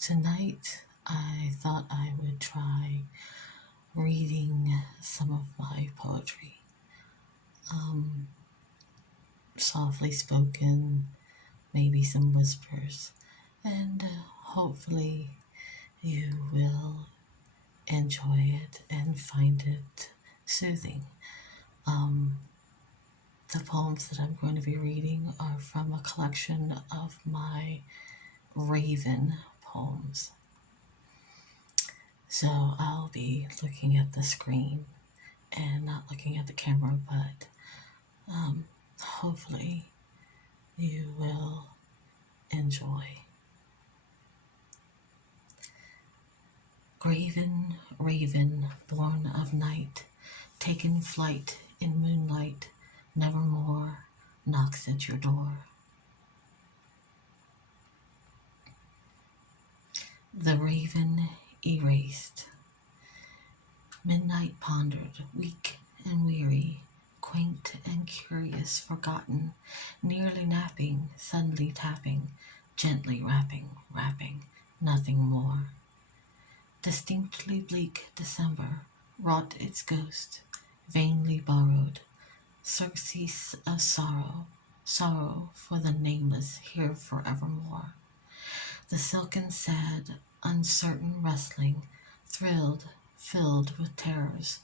Tonight, I thought I would try reading some of my poetry. Softly spoken, maybe some whispers, and hopefully you will enjoy it and find it soothing. The poems that I'm going to be reading are from a collection of my Raven poems. So I'll be looking at the screen and not looking at the camera, but hopefully you will enjoy. Graven raven, born of night, taken flight in moonlight, nevermore knocks at your door. The raven erased. Midnight pondered, weak and weary, quaint and curious, forgotten, nearly napping, suddenly tapping, gently rapping, nothing more. Distinctly bleak December wrought its ghost, vainly borrowed, surcease of sorrow, sorrow for the nameless here forevermore. The silken sad, uncertain rustling, thrilled, filled with terrors.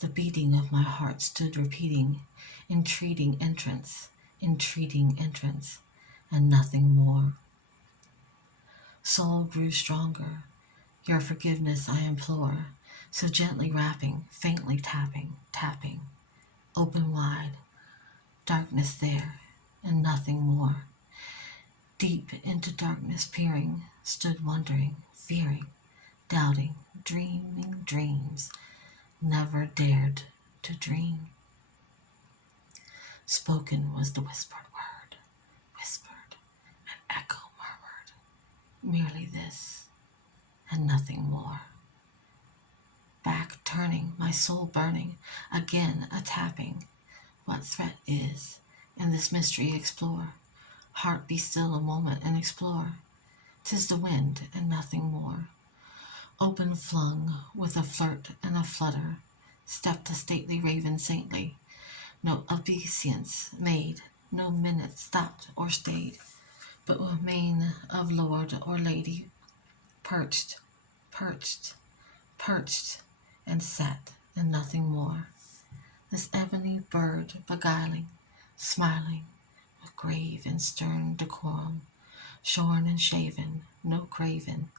The beating of my heart stood repeating, entreating entrance, and nothing more. Soul grew stronger. Your forgiveness I implore, so gently rapping, faintly tapping, open wide, darkness there, and nothing more. Deep into darkness peering, stood wondering, fearing, doubting, dreaming dreams, never dared to dream. Spoken was the whispered word, whispered, an echo murmured, merely this, and nothing more. Back turning, my soul burning, again a tapping. What threat is, in this mystery explore. Heart be still a moment and explore. 'Tis the wind and nothing more. Open flung, with a flirt and a flutter, stepped a stately raven saintly. No obeisance made, no minute stopped or stayed, but with mane of lord or lady perched, perched, perched, and sat, and nothing more. This ebony bird beguiling, smiling, with grave and stern decorum, shorn and shaven, no craven,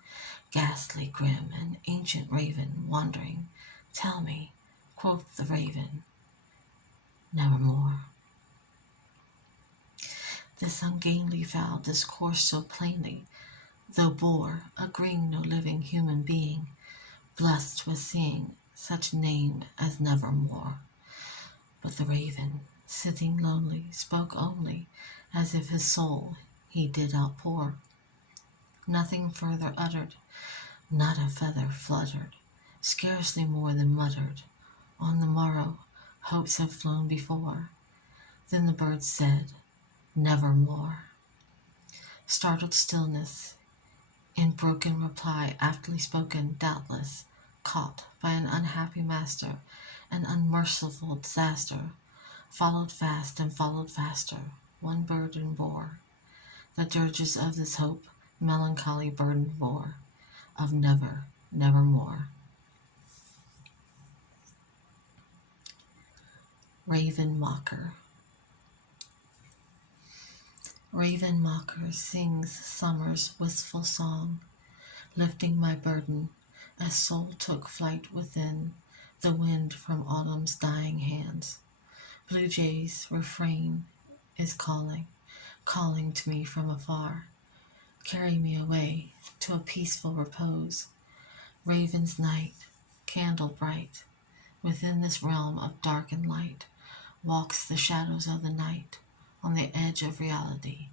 ghastly grim and ancient raven wandering. Tell me, quoth the raven, nevermore. This ungainly fowl discoursed so plainly, though bore, agreeing no living human being, blessed with seeing such name as nevermore. But the raven, sitting lonely, spoke only, as if his soul he did outpour. Nothing further uttered, not a feather fluttered, scarcely more than muttered. On the morrow, hopes have flown before. Then the bird said, nevermore. Startled stillness, in broken reply aptly spoken, doubtless, caught by an unhappy master, an unmerciful disaster, followed fast and followed faster, one burden bore. The dirges of this hope, melancholy burden bore, of never, nevermore. Raven Mocker. Raven Mocker sings summer's wistful song, lifting my burden as soul took flight within the wind from autumn's dying hands. Blue jays' refrain is calling, calling to me from afar. Carry me away to a peaceful repose. Raven's night, candle bright, within this realm of dark and light, walks the shadows of the night, on the edge of reality.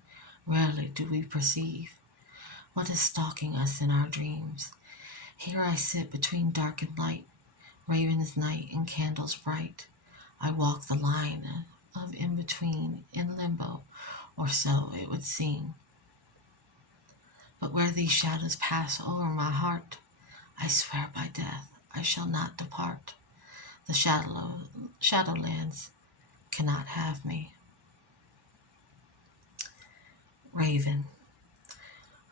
Rarely do we perceive what is stalking us in our dreams. Here I sit between dark and light, raven's night and candles bright. I walk the line of in-between, in limbo, or so it would seem. But where these shadows pass o'er my heart, I swear by death I shall not depart. The shadowlands cannot have me. Raven,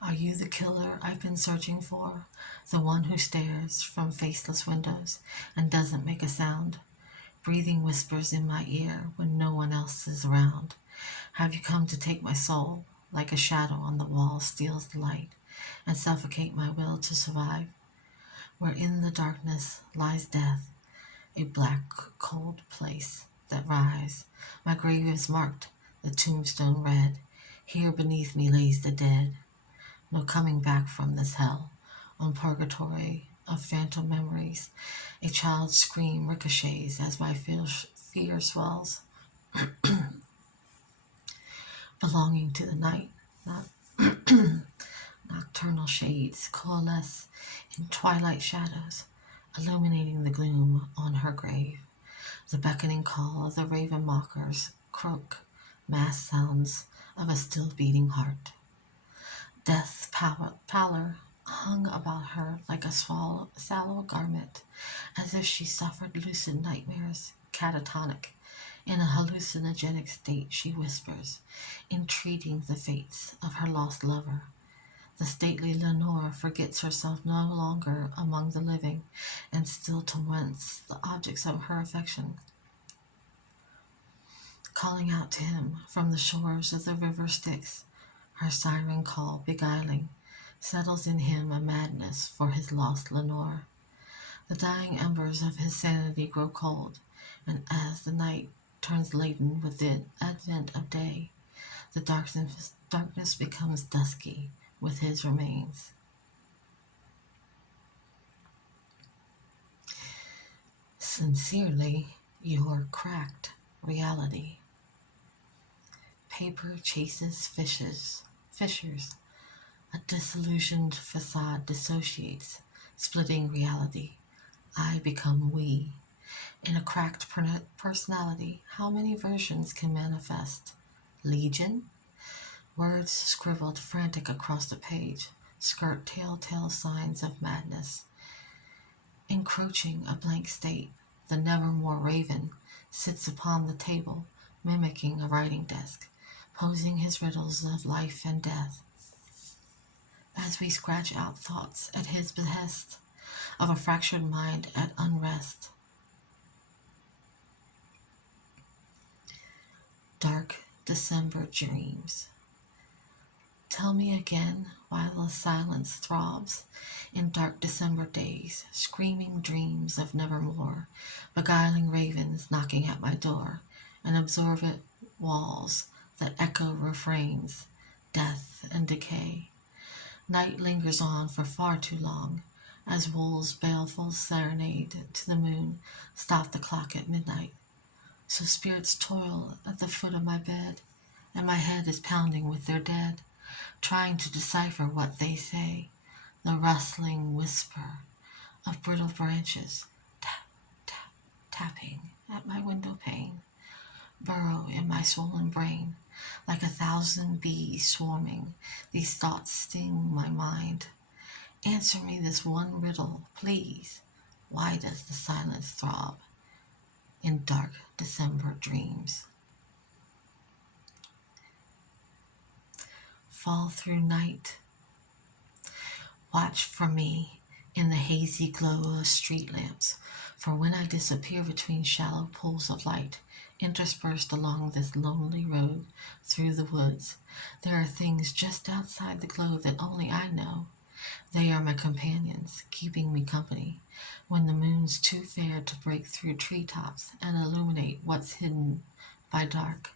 are you the killer I've been searching for? The one who stares from faceless windows and doesn't make a sound, breathing whispers in my ear when no one else is around? Have you come to take my soul, like a shadow on the wall steals the light, and suffocate my will to survive? Where in the darkness lies death, a black, cold place that rise. My grave is marked, the tombstone red. Here beneath me lays the dead. No coming back from this hell. On purgatory of phantom memories, a child's scream ricochets as my fear swells. Belonging to the night, nocturnal shades coalesce in twilight shadows, illuminating the gloom on her grave. The beckoning call of the raven mockers croak, mass sounds of a still beating heart. Death's pallor hung about her like a sallow garment, as if she suffered lucid nightmares, catatonic. In a hallucinogenic state, she whispers, entreating the fates of her lost lover. The stately Lenore forgets herself no longer among the living, and still torments the objects of her affection. Calling out to him from the shores of the river Styx, her siren call beguiling, settles in him a madness for his lost Lenore. The dying embers of his sanity grow cold, and as the night turns laden with the advent of day, the darkness becomes dusky with his remains. Sincerely, your cracked reality. Paper chases fissures. A disillusioned facade dissociates, splitting reality. I become we. In a cracked personality, how many versions can manifest? Legion? Words scribbled frantic across the page skirt telltale signs of madness. Encroaching a blank state, the nevermore raven sits upon the table, mimicking a writing desk, posing his riddles of life and death. As we scratch out thoughts at his behest, of a fractured mind at unrest. Dark December dreams. Tell me again while the silence throbs in dark December days, screaming dreams of nevermore, beguiling ravens knocking at my door, and absorbent walls that echo refrains, death and decay. Night lingers on for far too long, as wolves' baleful serenade to the moon stop the clock at midnight. So spirits toil at the foot of my bed, and my head is pounding with their dead, trying to decipher what they say, the rustling whisper of brittle branches, tap, tap, tapping at my window pane, burrow in my swollen brain, like 1,000 bees swarming. These thoughts sting my mind. Answer me this one riddle, please. Why does the silence throb in dark December dreams? Fall through night. Watch for me in the hazy glow of street lamps, for when I disappear between shallow pools of light, interspersed along this lonely road through the woods, there are things just outside the glow that only I know. They are my companions, keeping me company. When the moon's too fair to break through treetops and illuminate what's hidden by dark,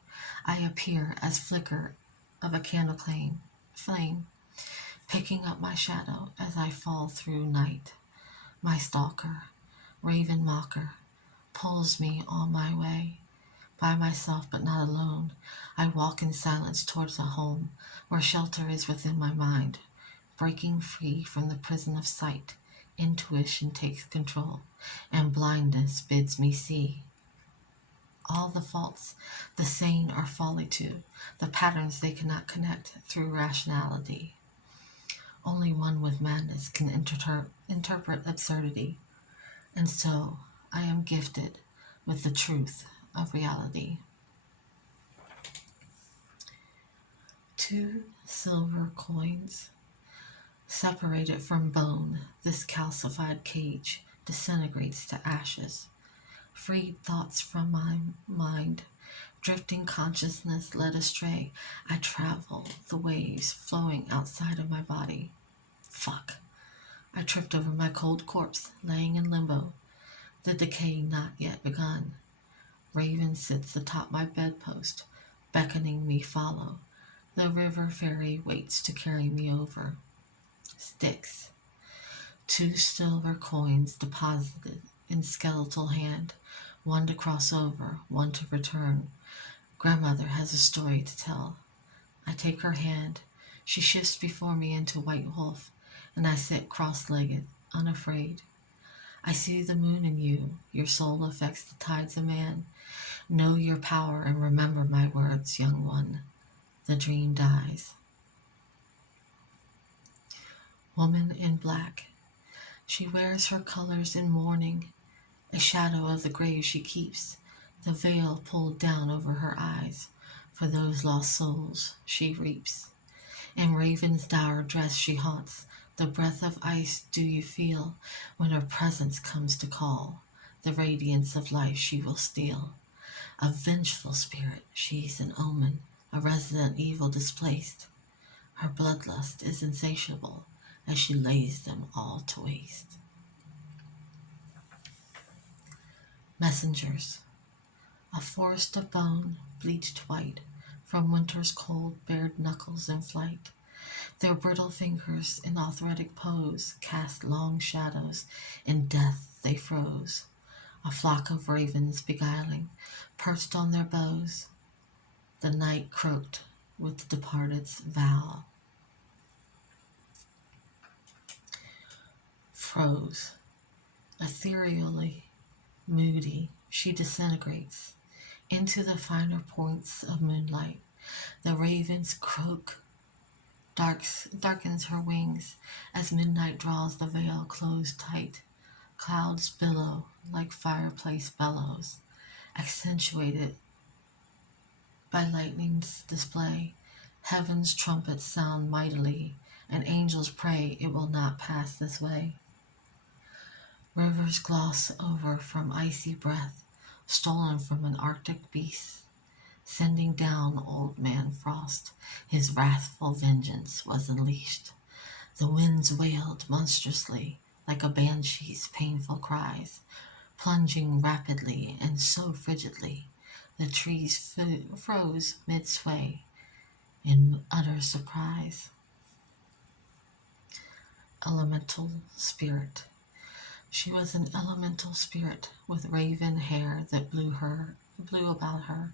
I appear as flicker of a candle flame, picking up my shadow as I fall through night. My stalker, raven mocker, pulls me on my way. By myself but not alone, I walk in silence towards a home where shelter is within my mind. Breaking free from the prison of sight, intuition takes control, and blindness bids me see. All the faults the sane are folly to, the patterns they cannot connect through rationality. Only one with madness can interpret absurdity, and so I am gifted with the truth of reality. 2 silver coins. Separated from bone, this calcified cage disintegrates to ashes. Freed thoughts from my mind, drifting consciousness led astray, I travel the waves flowing outside of my body. Fuck. I tripped over my cold corpse, laying in limbo, the decay not yet begun. Raven sits atop my bedpost, beckoning me follow. The river ferry waits to carry me over. Sticks. 2 silver coins deposited in skeletal hand, one to cross over, one to return. Grandmother has a story to tell. I take her hand. She shifts before me into white wolf, and I sit cross-legged, unafraid. I see the moon in you. Your soul affects the tides of man. Know your power and remember my words, young one. The dream dies. Woman in black. She wears her colors in mourning, a shadow of the grave she keeps, the veil pulled down over her eyes, for those lost souls she reaps. In raven's dour dress she haunts, the breath of ice do you feel, when her presence comes to call, the radiance of life she will steal. A vengeful spirit, she's an omen, a resident evil displaced. Her bloodlust is insatiable, as she lays them all to waste. Messengers. A forest of bone, bleached white, from winter's cold bared knuckles in flight. Their brittle fingers in arthritic pose cast long shadows, in death they froze. A flock of ravens beguiling, perched on their bows. The night croaked with the departed's vow. Froze. Ethereally moody, she disintegrates into the finer points of moonlight. The raven's croak darkens her wings as midnight draws the veil closed tight. Clouds billow like fireplace bellows, accentuated by lightning's display. Heaven's trumpets sound mightily, and angels pray it will not pass this way. Rivers gloss over from icy breath, stolen from an arctic beast, sending down old man Frost. His wrathful vengeance was unleashed. The winds wailed monstrously, like a banshee's painful cries, plunging rapidly and so frigidly, the trees froze mid-sway in utter surprise. Elemental spirit. She was an elemental spirit with raven hair that blew about her.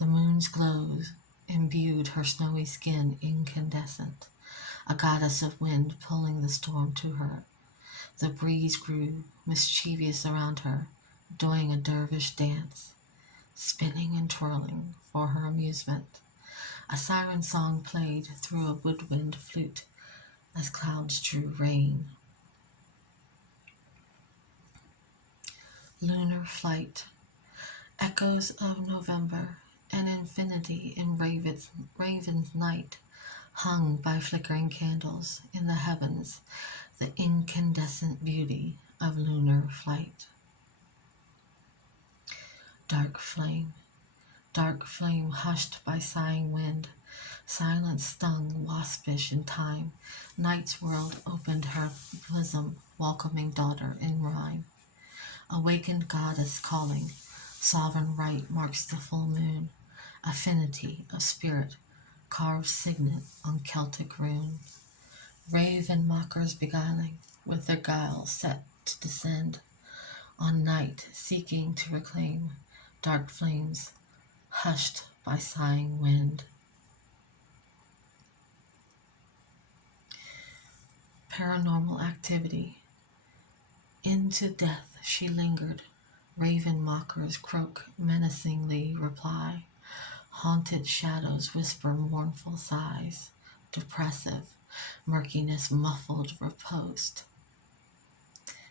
The moon's glows imbued her snowy skin incandescent, a goddess of wind pulling the storm to her. The breeze grew mischievous around her, doing a dervish dance, spinning and twirling for her amusement. A siren song played through a woodwind flute as clouds drew rain. Lunar flight. Echoes of November, an infinity in raven's night, hung by flickering candles in the heavens, the incandescent beauty of lunar flight. Dark flame hushed by sighing wind, silence stung waspish in time, night's world opened her bosom, welcoming daughter in rhyme. Awakened goddess calling, sovereign right marks the full moon, affinity of spirit, carved signet on Celtic rune. Raven mockers beguiling, with their guile set to descend, on night seeking to reclaim, dark flames hushed by sighing wind. Paranormal activity. Into death she lingered, raven mockers croak menacingly reply, haunted shadows whisper mournful sighs, depressive murkiness muffled reposed.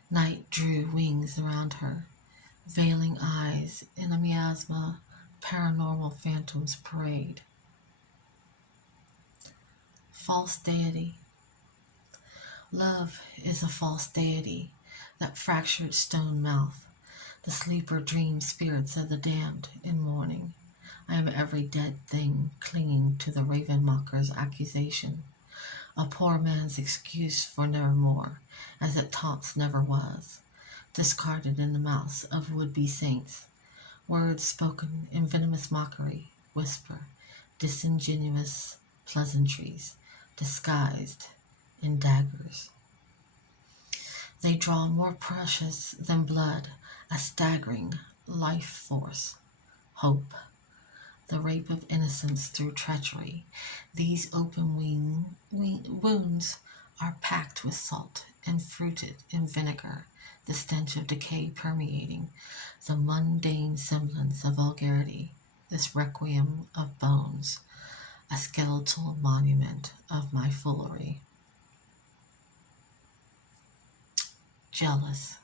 Night drew wings around her, veiling eyes in a miasma, paranormal phantoms parade. False deity. Love is a false deity, that fractured stone mouth. The sleeper dreams spirits of the damned in mourning. I am every dead thing clinging to the raven mocker's accusation, a poor man's excuse for nevermore, as it taunts never was, discarded in the mouths of would-be saints. Words spoken in venomous mockery, whisper, disingenuous pleasantries, disguised in daggers. They draw more precious than blood, a staggering life force, hope, the rape of innocence through treachery. These open wounds are packed with salt and fruited in vinegar, the stench of decay permeating the mundane semblance of vulgarity, this requiem of bones, a skeletal monument of my foolery. Jealous.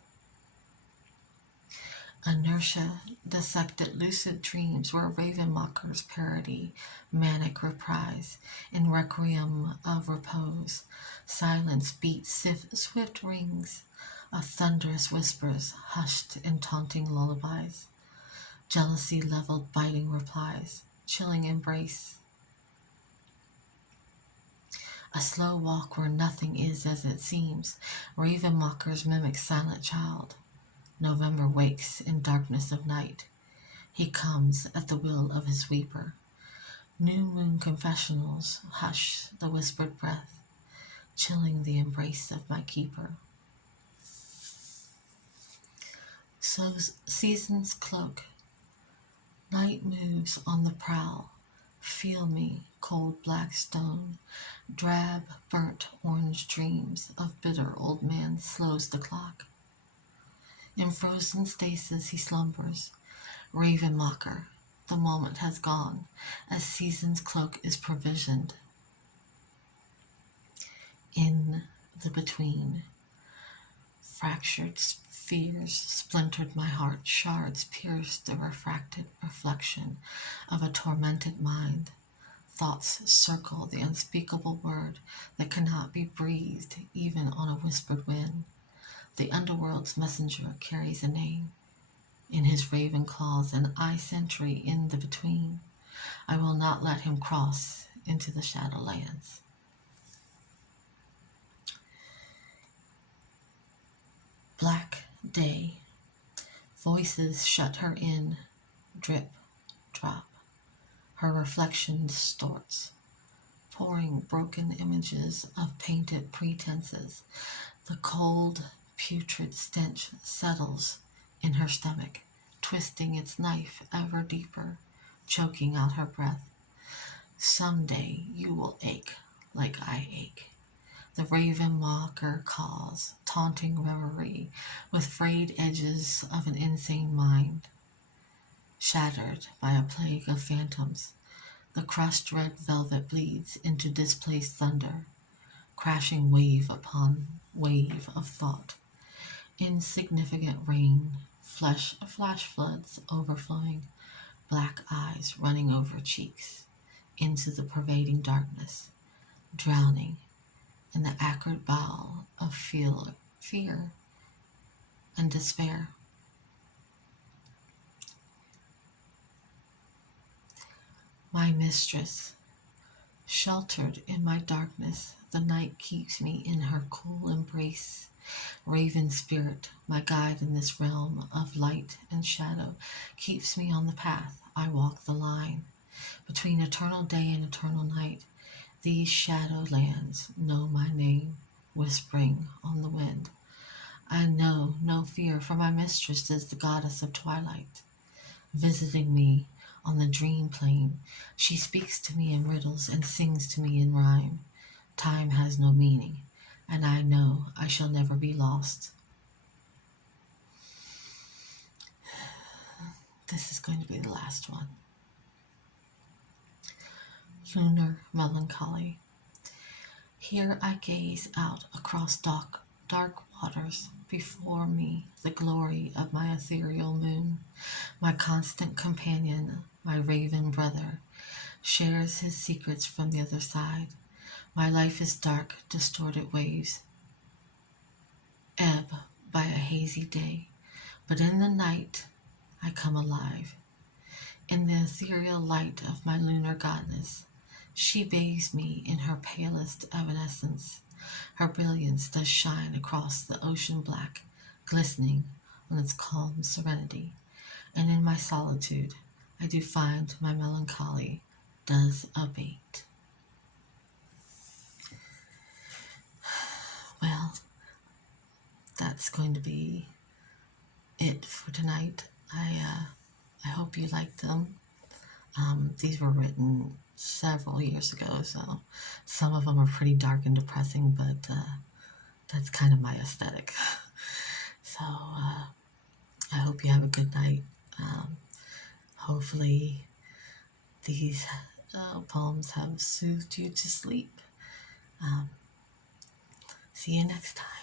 Inertia dissected lucid dreams where raven mockers parody manic reprise in requiem of repose. Silence beats swift rings of thunderous whispers hushed in taunting lullabies. Jealousy leveled biting replies, chilling embrace. A slow walk where nothing is as it seems. Raven mockers mimic silent child. November wakes in darkness of night. He comes at the will of his weeper. New moon confessionals hush the whispered breath, chilling the embrace of my keeper. So season's cloak. Night moves on the prowl. Feel me, cold black stone. Drab, burnt orange dreams of bitter old man slows the clock. In frozen stasis he slumbers, raven mocker. The moment has gone, as season's cloak is provisioned. In the between, fractured spheres splintered my heart, shards pierced the refracted reflection of a tormented mind. Thoughts circle the unspeakable word that cannot be breathed even on a whispered wind. The underworld's messenger carries a name in his raven claws, an eye sentry in the between. I will not let him cross into the shadowlands. Black day. Voices shut her in, drip, drop. Her reflection distorts, pouring broken images of painted pretenses. The cold, putrid stench settles in her stomach, twisting its knife ever deeper, choking out her breath. Someday you will ache like I ache. The raven mocker calls, taunting reverie with frayed edges of an insane mind. Shattered by a plague of phantoms, the crushed red velvet bleeds into displaced thunder, crashing wave upon wave of thought. Insignificant rain, flash floods overflowing, black eyes running over cheeks, into the pervading darkness, drowning in the acrid bowl of fear and despair. My mistress, sheltered in my darkness, the night keeps me in her cool embrace. Raven spirit, my guide in this realm of light and shadow, keeps me on the path. I walk the line between eternal day and eternal night. These shadow lands know my name, whispering on the wind. I know no fear, for my mistress is the goddess of twilight, visiting me on the dream plane. She speaks to me in riddles and sings to me in rhyme. Time has no meaning, and I know I shall never be lost. This is going to be the last one. Lunar melancholy. Here I gaze out across dark waters. Before me, the glory of my ethereal moon, my constant companion, my raven brother, shares his secrets from the other side. My life is dark, distorted waves, ebb by a hazy day, but in the night I come alive. In the ethereal light of my lunar goddess, she bathes me in her palest evanescence. Her brilliance does shine across the ocean black, glistening on its calm serenity. And in my solitude, I do find my melancholy does abate. Well, that's going to be it for tonight. I hope you liked them. These were written several years ago, so some of them are pretty dark and depressing, but that's kind of my aesthetic. So I hope you have a good night. Hopefully, these poems have soothed you to sleep. See you next time.